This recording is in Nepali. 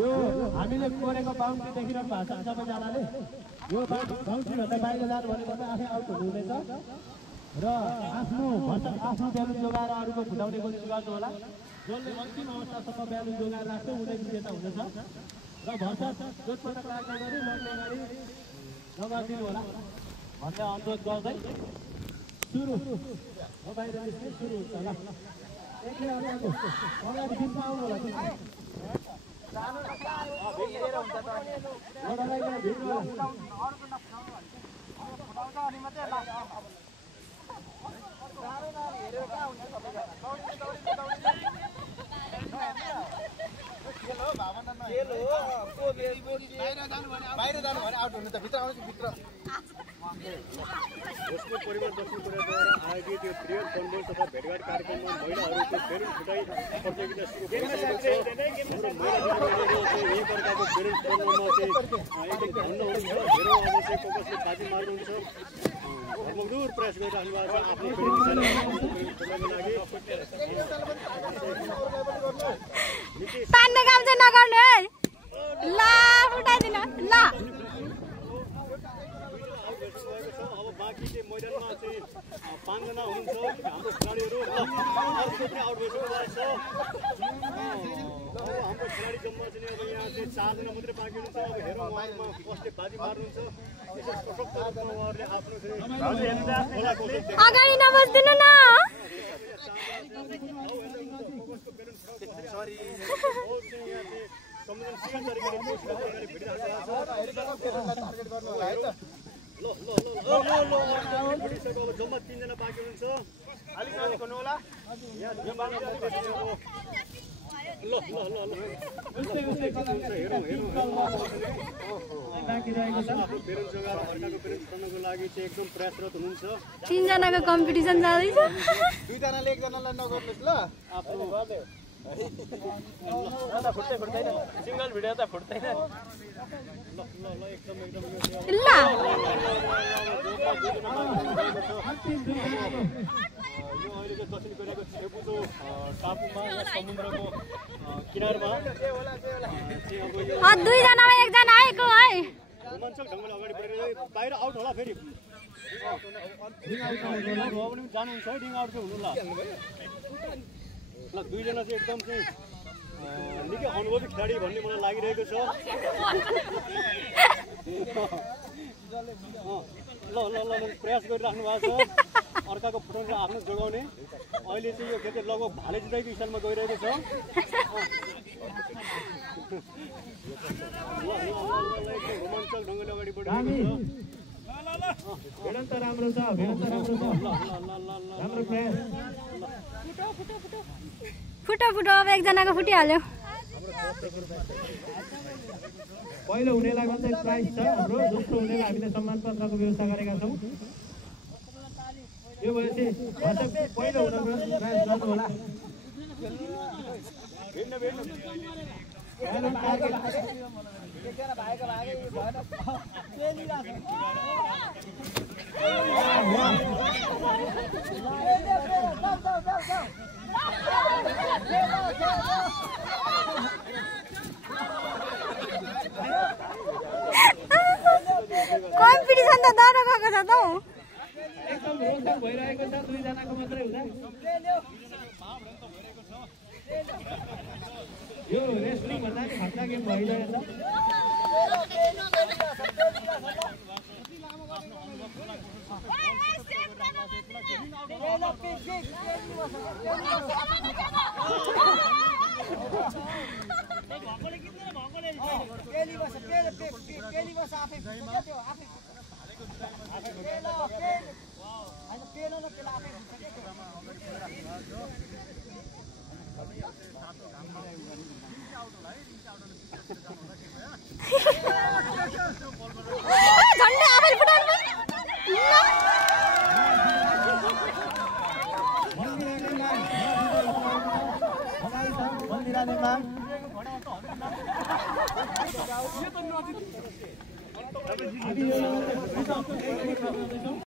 यो हामीले कोरेको बाउन्ड्री देखिरहनु भएको छ सबैजनाले यो बाउन्ड्री भन्दा बाहिर जानु भनेको त आफै आउट हुनुहुनेछ र आफ्नो ब्यालुन जोगाएर अरूको फुटाउने कोसिस गर्नु होला जसले अन्तिम अवस्थासम्म ब्यालुन जोगाएर राख्छ उनी विजेता हुनेछ र भर्खर जोटपटक लाग्ने गरी लड्ने गरी नगरिदिनु होला भन्ने अनुरोध गर्दै सुरु हो बाहिर निस्के सुरु हुन्छ ल एकले अगाडि फिर्ता आउनु होला बाहिर जानु भने आउट हुनु त भित्र आउनु भित्र उसको परिवार बस्ने कुराद्वारा आयोजित यो प्रिय कन्भोल तथा भेटघाट कार्यक्रममा महिलाहरूको बेलुन फुटाइ प्रतियोगिता सुरु गरिएको छ। हाम्रो महिलाहरूले यही प्रकारको बेलुन फुटाउनमा चाहिँ एकदम धन्न हुनुहुन्छ। धेरै अब चाहिँ कसले बाजी मार्नुहुन्छ धर्मदूर प्रयास गरिराख्नु भएको छ आफ्नो बेलुन फुटाउनको लागि। तान्ने काम चाहिँ नगर्नु है ल फुटाइदिनु ल अब बाँकी चाहिँ मैदानमा चाहिँ 5 जना हुनुहुन्छ हाम्रो खेलाडीहरू आउट भइसक्नु भएको छ। अब हाम्रो खेलाडी जम्मा चाहिँ अब यहाँ चाहिँ 4 जना मात्रै बाँकी हुनुहुन्छ। अब हेरौँ उहाँहरूमा कसले बाजी मार्नुहुन्छ। त्यसो सशक्त रूपमा उहाँहरूले आफ्नो अगाडि नबस्दिनु न संवेदनशील तरिकाले अब जम्मा 3 जना बाँकी हुनुहुन्छ। अलिक अलिक हुनु होला आफ्नो बेलुन जोगाएर अर्काको बेलुन फुटाउनको लागि चाहिँ एकदम प्रयासरत हुनुहुन्छ। 3 जनाको कम्पिटिसन जाँदैछ 2 जनाले 1 जनालाई नगर्नुस् ल फुट्दैन सिंगल भिडियो त फुट्दैन एकदम ल यो अहिले चाहिँ दक्षिण कोरियाको छेबुको टापुमा समुद्रको किनारमा 2 जनामा 1 जना आएको है रोमाञ्चक ढङ्गले अगाडि बढेर बाहिर आउट होला फेरि जानुहुन्छ है डिङ आउट चाहिँ हुनु ल 2 जना चाहिँ एकदम चाहिँ निकै अनुभवी खेलाडी भन्ने मलाई लागिरहेको छ। ल ल ल प्रयास गरिराख्नु भएको छ अर्काको फुटाउन आफ्नो जोगाउने। अहिले चाहिँ यो खेल चाहिँ लगभग भाले जिताइको हिसाबमा गइरहेको छ। रोमाञ्चक ढङ्गले अगाडि बढिरहेको छ। भेडन त राम्रो छ राम्रो प्रयास फुटो अब 1 जनाको फुटिहाल्यो। पहिलो हुनेलाई मात्रै प्राइज छ हाम्रो दोस्रो हुनेलाई हामीले सम्मान पत्रको व्यवस्था गरेका छौँ। यो भएपछि पहिलो हुनको प्रयास गर्नु होला कम्पिटिसन त डर भएको छ त एकदम रोचक भइरहेको छ 2 जनाको मात्रै हुँदा यो रेस्लिङ भन्दा नि खतरा गेम भइरहेछ। झन्डै आफैले फुटाउनु ल